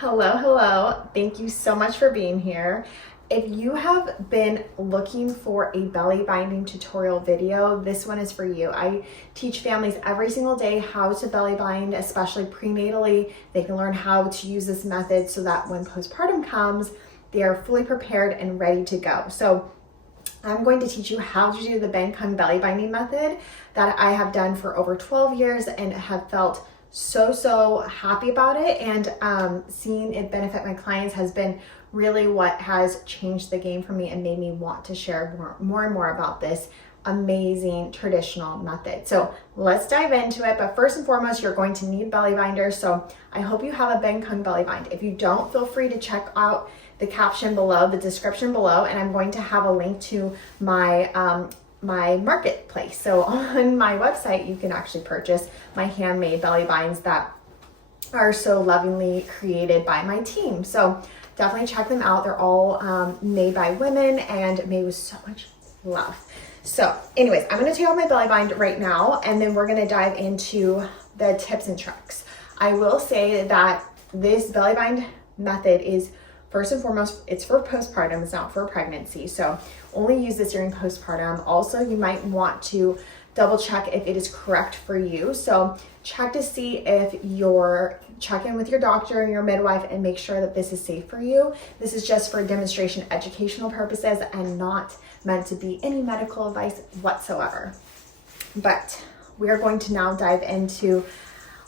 Hello. Thank you so much for being here. If you have been looking for a belly binding tutorial video, this one is for you. I teach families every single day how to belly bind, especially prenatally. They can learn how to use this method so that when postpartum comes, they are fully prepared and ready to go. So I'm going to teach you how to do the Bengkung belly binding method that I have done for over 12 years and have felt so happy about it, and seeing it benefit my clients has been really what has changed the game for me and made me want to share more and more about this amazing traditional method. So let's dive into it. But first and foremost, you're going to need belly binders. So I hope you have a Bengkung belly bind. If you don't, feel free to check out the caption below, the description below, and I'm going to have a link to my marketplace. So on my website, you can actually purchase my handmade belly binds that are so lovingly created by my team. So definitely check them out. They're all made by women and made with so much love. So anyways, I'm going to take out my belly bind right now, and then we're going to dive into the tips and tricks. I will say that this belly bind method is, first and foremost, it's for postpartum. It's not for pregnancy. So only use this during postpartum. Also, you might want to double check if it is correct for you. So check to see if check in with your doctor and your midwife and make sure that this is safe for you. This is just for demonstration, educational purposes, and not meant to be any medical advice whatsoever. But we are going to now dive into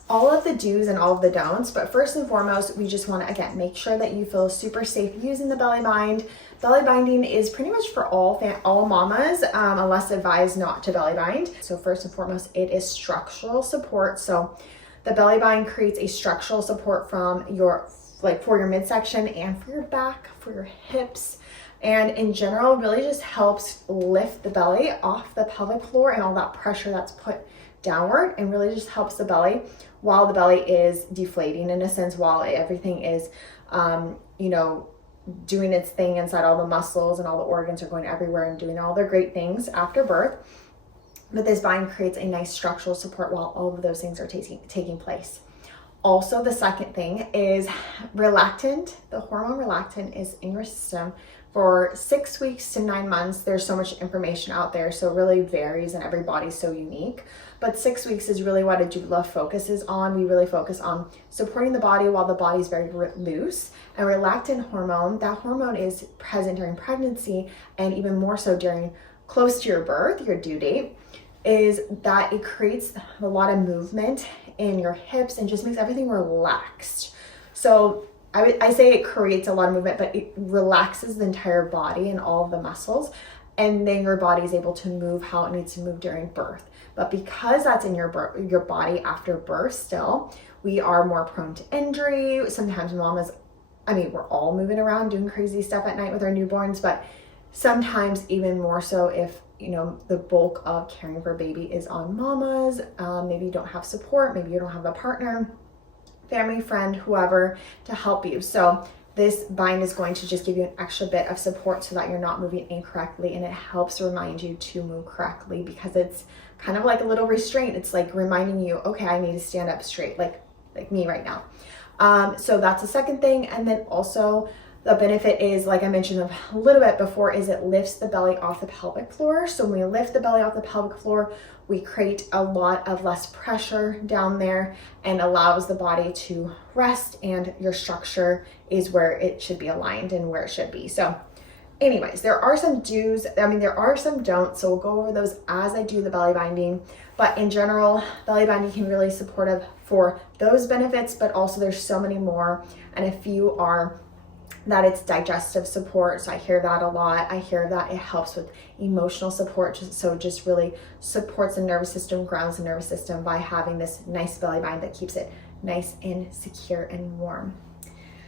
all of the do's and all of the don'ts. But first and foremost, we just want to, again, make sure that you feel super safe using the belly bind. Belly binding is pretty much for all mamas, unless advised not to belly bind. So first and foremost, it is structural support. So the belly bind creates a structural support from for your midsection and for your back, for your hips, and in general, really just helps lift the belly off the pelvic floor and all that pressure that's put downward, and really just helps the belly while the belly is deflating, in a sense, while everything is, doing its thing inside. All the muscles and all the organs are going everywhere and doing all their great things after birth. But this bind creates a nice structural support while all of those things are taking place. Also, the second thing is relactant. The hormone relactant is in your system for 6 weeks to 9 months. There's so much information out there, so it really varies and every body's so unique. But 6 weeks is really what a doula focuses on. We really focus on supporting the body while the body's very loose. And relactant hormone, that hormone is present during pregnancy and even more so during close to your birth, your due date, is that it creates a lot of movement in your hips and just makes everything relaxed. So I say it creates a lot of movement, but it relaxes the entire body and all of the muscles, and then your body is able to move how it needs to move during birth. But because that's in your body after birth still, we are more prone to injury. Sometimes we're all moving around doing crazy stuff at night with our newborns, but sometimes even more so if the bulk of caring for a baby is on mamas. Maybe you don't have support, maybe you don't have a partner, family, friend, whoever to help you. So this bind is going to just give you an extra bit of support so that you're not moving incorrectly, and it helps remind you to move correctly because it's kind of like a little restraint. It's like reminding you, okay, I need to stand up straight, like me right now. So that's the second thing. And then also the benefit is, like I mentioned a little bit before, is it lifts the belly off the pelvic floor. So when we lift the belly off the pelvic floor, we create a lot of less pressure down there and allows the body to rest, and your structure is where it should be aligned and where it should be. So anyways, there are some do's, there are some don'ts, so we'll go over those as I do the belly binding. But in general, belly binding can be really supportive for those benefits, but also there's so many more, and a few are that it's digestive support. So I hear that a lot. I hear that it helps with emotional support. So just really supports the nervous system, grounds the nervous system by having this nice belly bind that keeps it nice and secure and warm.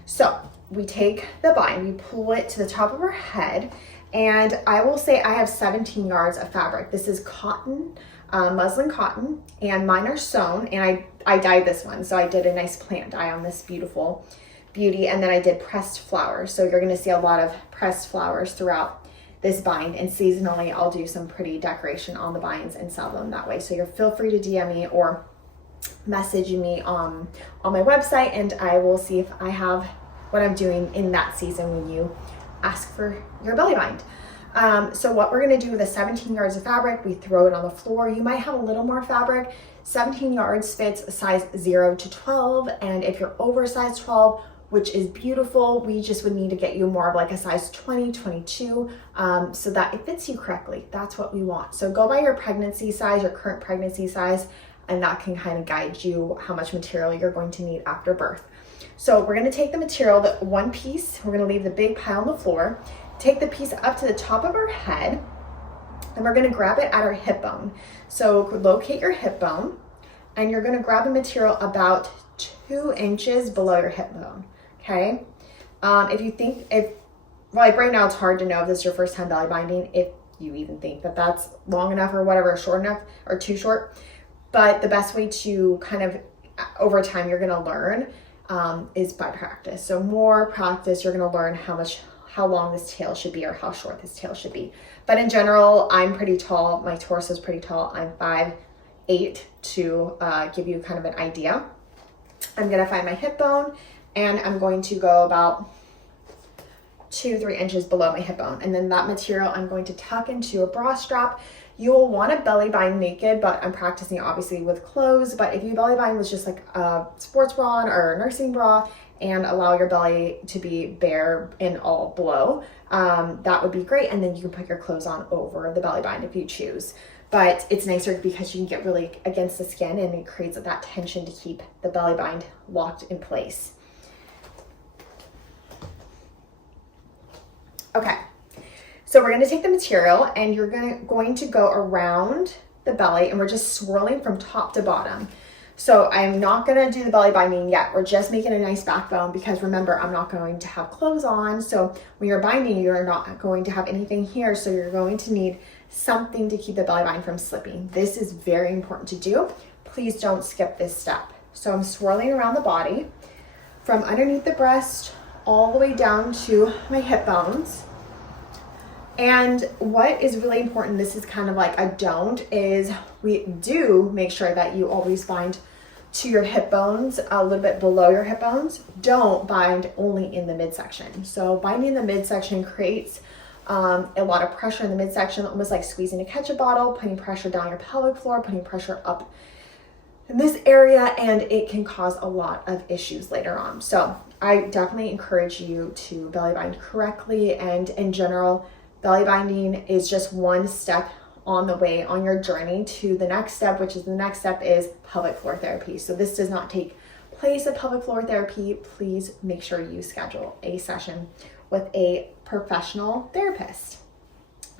So we take the bind, we pull it to the top of our head, and I will say I have 17 yards of fabric. This is cotton, muslin cotton, and mine are sewn, and I dyed this one. So I did a nice plant dye on this beautiful beauty, and then I did pressed flowers. So you're going to see a lot of pressed flowers throughout this bind, and seasonally I'll do some pretty decoration on the binds and sell them that way. So feel free to DM me or message me on my website, and I will see if I have what I'm doing in that season when you ask for your belly bind. So what we're gonna do with the 17 yards of fabric, we throw it on the floor. You might have a little more fabric. 17 yards fits size 0 to 12, and if you're over size 12, which is beautiful, we just would need to get you more of like a size 20, 22, so that it fits you correctly. That's what we want. So go by your pregnancy size, your current pregnancy size, and that can kind of guide you how much material you're going to need after birth. So we're gonna take the material, the one piece, we're gonna leave the big pile on the floor, take the piece up to the top of our head, and we're gonna grab it at our hip bone. So locate your hip bone, and you're gonna grab a material about 2 inches below your hip bone. Okay, if like right now it's hard to know if this is your first time belly binding, if you even think that that's long enough or whatever, short enough or too short. But the best way to kind of over time you're gonna learn is by practice. So more practice, you're gonna learn how long this tail should be or how short this tail should be. But in general, I'm pretty tall. My torso is pretty tall. I'm 5'8" to give you kind of an idea. I'm gonna find my hip bone, and I'm going to go about 2-3 inches below my hip bone. And then that material I'm going to tuck into a bra strap. You will want to belly bind naked, but I'm practicing obviously with clothes. But if you belly bind with just like a sports bra or a nursing bra and allow your belly to be bare and all below, that would be great. And then you can put your clothes on over the belly bind if you choose. But it's nicer because you can get really against the skin, and it creates that tension to keep the belly bind locked in place. Okay, so we're gonna take the material, and you're going to go around the belly, and we're just swirling from top to bottom. So I'm not gonna do the belly binding yet. We're just making a nice backbone, because remember, I'm not going to have clothes on. So when you're binding, you're not going to have anything here. So you're going to need something to keep the belly bind from slipping. This is very important to do. Please don't skip this step. So I'm swirling around the body from underneath the breast all the way down to my hip bones. And what is really important, this is kind of like a don't, is we do make sure that you always bind to your hip bones, a little bit below your hip bones. Don't bind only in the midsection. So binding in the midsection creates a lot of pressure in the midsection, almost like squeezing a ketchup bottle, putting pressure down your pelvic floor, putting pressure up in this area, and it can cause a lot of issues later on. So I definitely encourage you to belly bind correctly, and in general, belly binding is just one step on the way on your journey to the next step, which is the next step is pelvic floor therapy. So this does not take place of pelvic floor therapy. Please make sure you schedule a session with a professional therapist.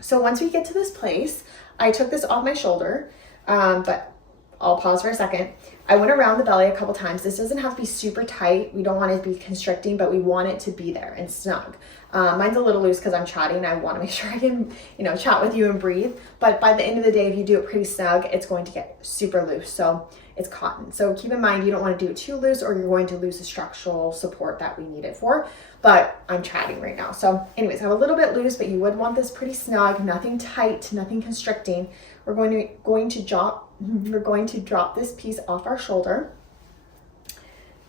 So once we get to this place, I took this off my shoulder, but I'll pause for a second. I went around the belly a couple times. This doesn't have to be super tight. We don't want it to be constricting, but we want it to be there and snug. Mine's a little loose because I'm chatting. I want to make sure I can, chat with you and breathe. But by the end of the day, if you do it pretty snug, it's going to get super loose. So it's cotton. So keep in mind, you don't want to do it too loose, or you're going to lose the structural support that we need it for. But I'm chatting right now. So anyways, I have a little bit loose, but you would want this pretty snug, nothing tight, nothing constricting. We're going to drop this piece off our shoulder.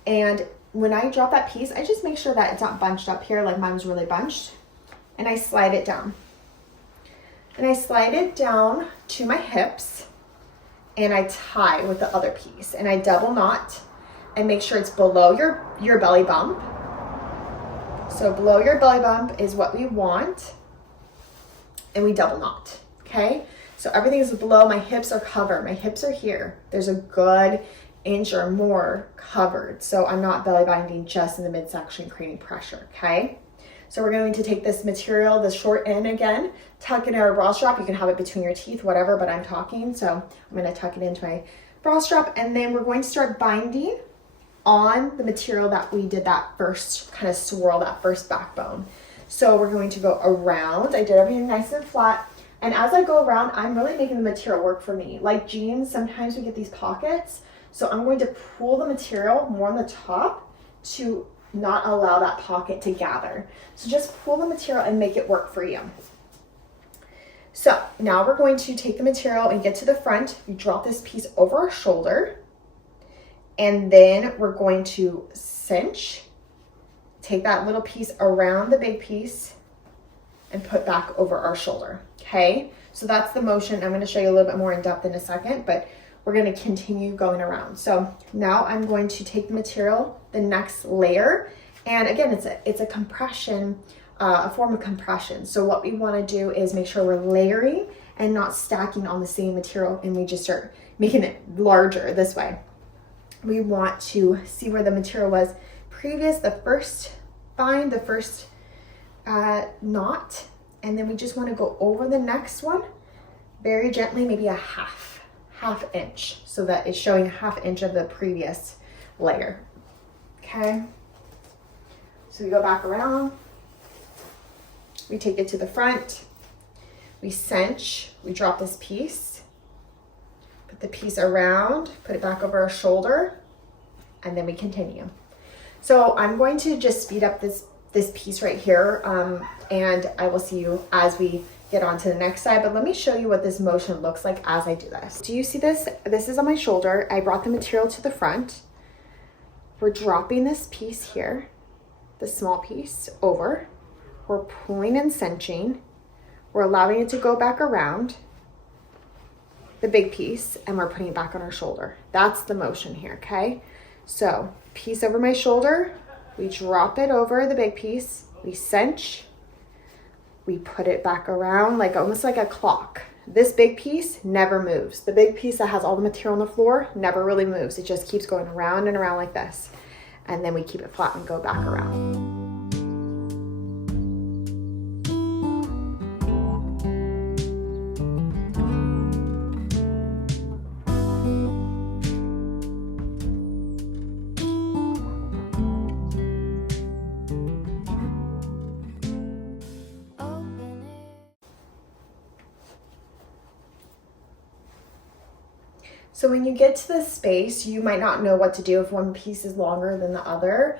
And when I drop that piece, I just make sure that it's not bunched up here, like mine was really bunched. And I slide it down. And I slide it down to my hips, and I tie with the other piece. And I double knot and make sure it's below your belly bump. So below your belly bump is what we want. And we double knot, okay? So everything is below. My hips are covered. My hips are here. There's a good inch or more covered. So I'm not belly binding just in the midsection, creating pressure, okay? So we're going to take this material, the short end again, tuck it in our bra strap. You can have it between your teeth, whatever, but I'm talking. So I'm going to tuck it into my bra strap, and then we're going to start binding on the material that we did that first kind of swirl, that first backbone. So we're going to go around. I did everything nice and flat. And as I go around, I'm really making the material work for me. Like jeans, sometimes we get these pockets. So I'm going to pull the material more on the top to not allow that pocket to gather. So just pull the material and make it work for you. So now we're going to take the material and get to the front. We drop this piece over our shoulder. And then we're going to cinch, take that little piece around the big piece and put back over our shoulder, okay? So that's the motion. I'm gonna show you a little bit more in depth in a second, but we're gonna continue going around. So now I'm going to take the material, the next layer, and again, it's a compression, a form of compression. So what we wanna do is make sure we're layering and not stacking on the same material, and we just start making it larger this way. We want to see where the material was previous, the first bind, the first knot, and then we just want to go over the next one very gently, maybe a half inch, so that it's showing a half inch of the previous layer. Okay, so we go back around, we take it to the front, we cinch, we drop this piece, put the piece around, put it back over our shoulder, and then we continue. So I'm going to just speed up this piece right here, and I will see you as we get on to the next side, but let me show you what this motion looks like as I do this. Do you see this? This is on my shoulder. I brought the material to the front. We're dropping this piece here, the small piece, over. We're pulling and cinching. We're allowing it to go back around the big piece, and we're putting it back on our shoulder. That's the motion here, okay? So piece over my shoulder, we drop it over the big piece, we cinch, we put it back around like almost like a clock. This big piece never moves. The big piece that has all the material on the floor never really moves. It just keeps going around and around like this. And then we keep it flat and go back around. So when you get to this space, you might not know what to do if one piece is longer than the other.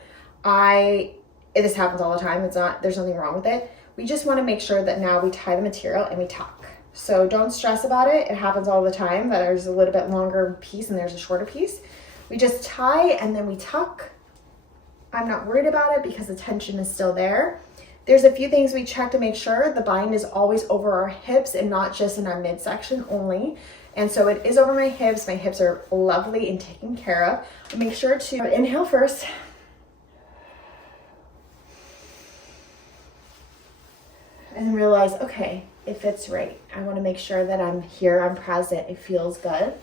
This happens all the time. There's nothing wrong with it. We just want to make sure that now we tie the material and we tuck. So don't stress about it. It happens all the time that there's a little bit longer piece and there's a shorter piece. We just tie and then we tuck. I'm not worried about it because the tension is still there. There's a few things we check to make sure the bind is always over our hips and not just in our midsection only. And so it is over my hips. My hips are lovely and taken care of. I'll make sure to inhale first. And realize, okay, it fits right. I want to make sure that I'm here, I'm present, it feels good.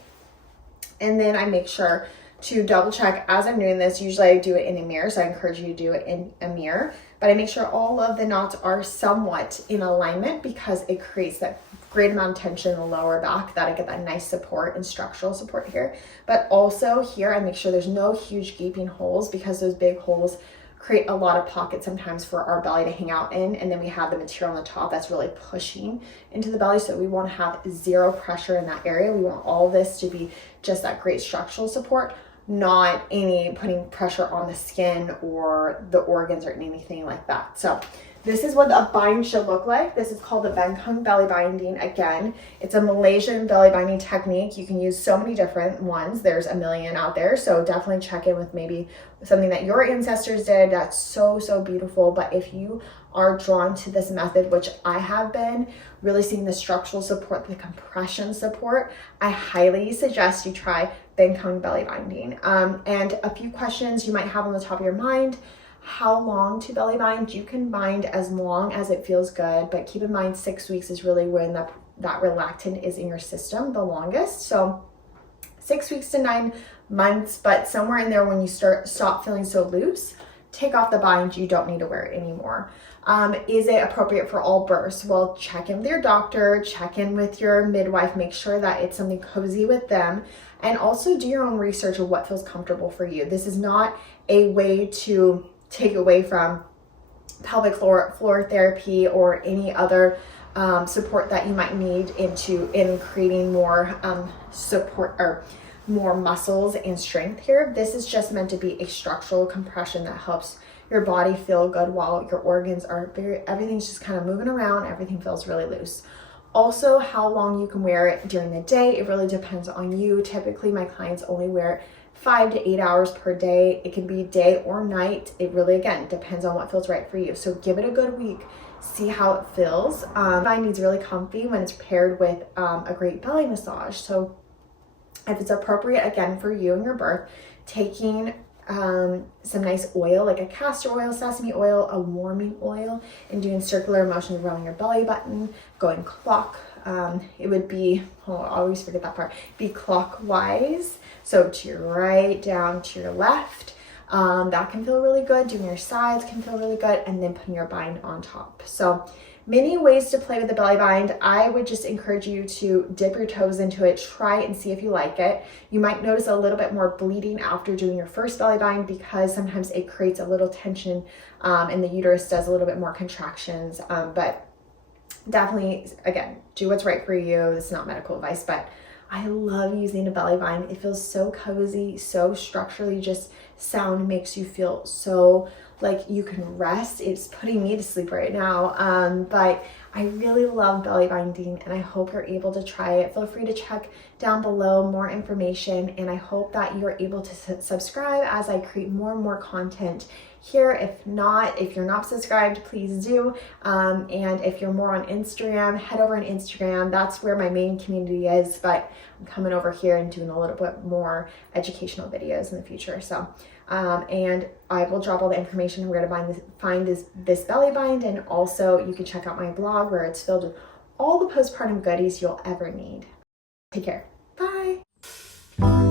And then I make sure to double check as I'm doing this. Usually I do it in a mirror, so I encourage you to do it in a mirror. But I make sure all of the knots are somewhat in alignment because it creates that great amount of tension in the lower back, that I get that nice support and structural support here. But also here, I make sure there's no huge gaping holes because those big holes create a lot of pockets sometimes for our belly to hang out in. And then we have the material on the top that's really pushing into the belly. So we want to have zero pressure in that area. We want all this to be just that great structural support, not any putting pressure on the skin or the organs or anything like that. So this is what a bind should look like. This is called the Bengkung belly binding. Again, it's a Malaysian belly binding technique. You can use so many different ones. There's a million out there. So definitely check in with maybe something that your ancestors did. That's so, so beautiful. But if you are drawn to this method, which I have been, really seeing the structural support, the compression support, I highly suggest you try Bengkung belly binding. And a few questions you might have on the top of your mind. How long to belly bind? You can bind as long as it feels good, but keep in mind 6 weeks is really when that relactant is in your system the longest. So 6 weeks to 9 months, but somewhere in there when you stop feeling so loose, take off the bind. You don't need to wear it anymore. Is it appropriate for all births? Well, check in with your doctor, check in with your midwife, make sure that it's something cozy with them, and also do your own research of what feels comfortable for you. This is not a way to take away from pelvic floor therapy or any other support that you might need in creating more support or more muscles and strength here. This is just meant to be a structural compression that helps your body feel good while your organs are everything's just kind of moving around, everything feels really loose. Also, how long you can wear it during the day, it really depends on you. Typically, my clients only wear it 5 to 8 hours per day. It can be day or night. It really, again, depends on what feels right for you. So give it a good week. See how it feels. Belly needs really comfy when it's paired with a great belly massage. So if it's appropriate, again, for you and your birth, taking some nice oil, like a castor oil, sesame oil, a warming oil, and doing circular motions around your belly button, going clock. It would be, I always forget that part, be clockwise. So to your right, down to your left. That can feel really good. Doing your sides can feel really good. And then putting your bind on top. So many ways to play with the belly bind. I would just encourage you to dip your toes into it, try it and see if you like it. You might notice a little bit more bleeding after doing your first belly bind because sometimes it creates a little tension and the uterus does a little bit more contractions. But definitely, again, do what's right for you. This is not medical advice, but I love using a belly bind. It feels so cozy, so structurally just sound, makes you feel so like you can rest. It's putting me to sleep right now. But I really love belly binding and I hope you're able to try it. Feel free to check down below more information, and I hope that you're able to subscribe as I create more and more content here. If not, if you're not subscribed, please do. And if you're more on Instagram, head over on Instagram. That's where my main community is, but I'm coming over here and doing a little bit more educational videos in the future. So, and I will drop all the information where to find this belly bind, and also you can check out my blog where it's filled with all the postpartum goodies you'll ever need. Take care. Bye.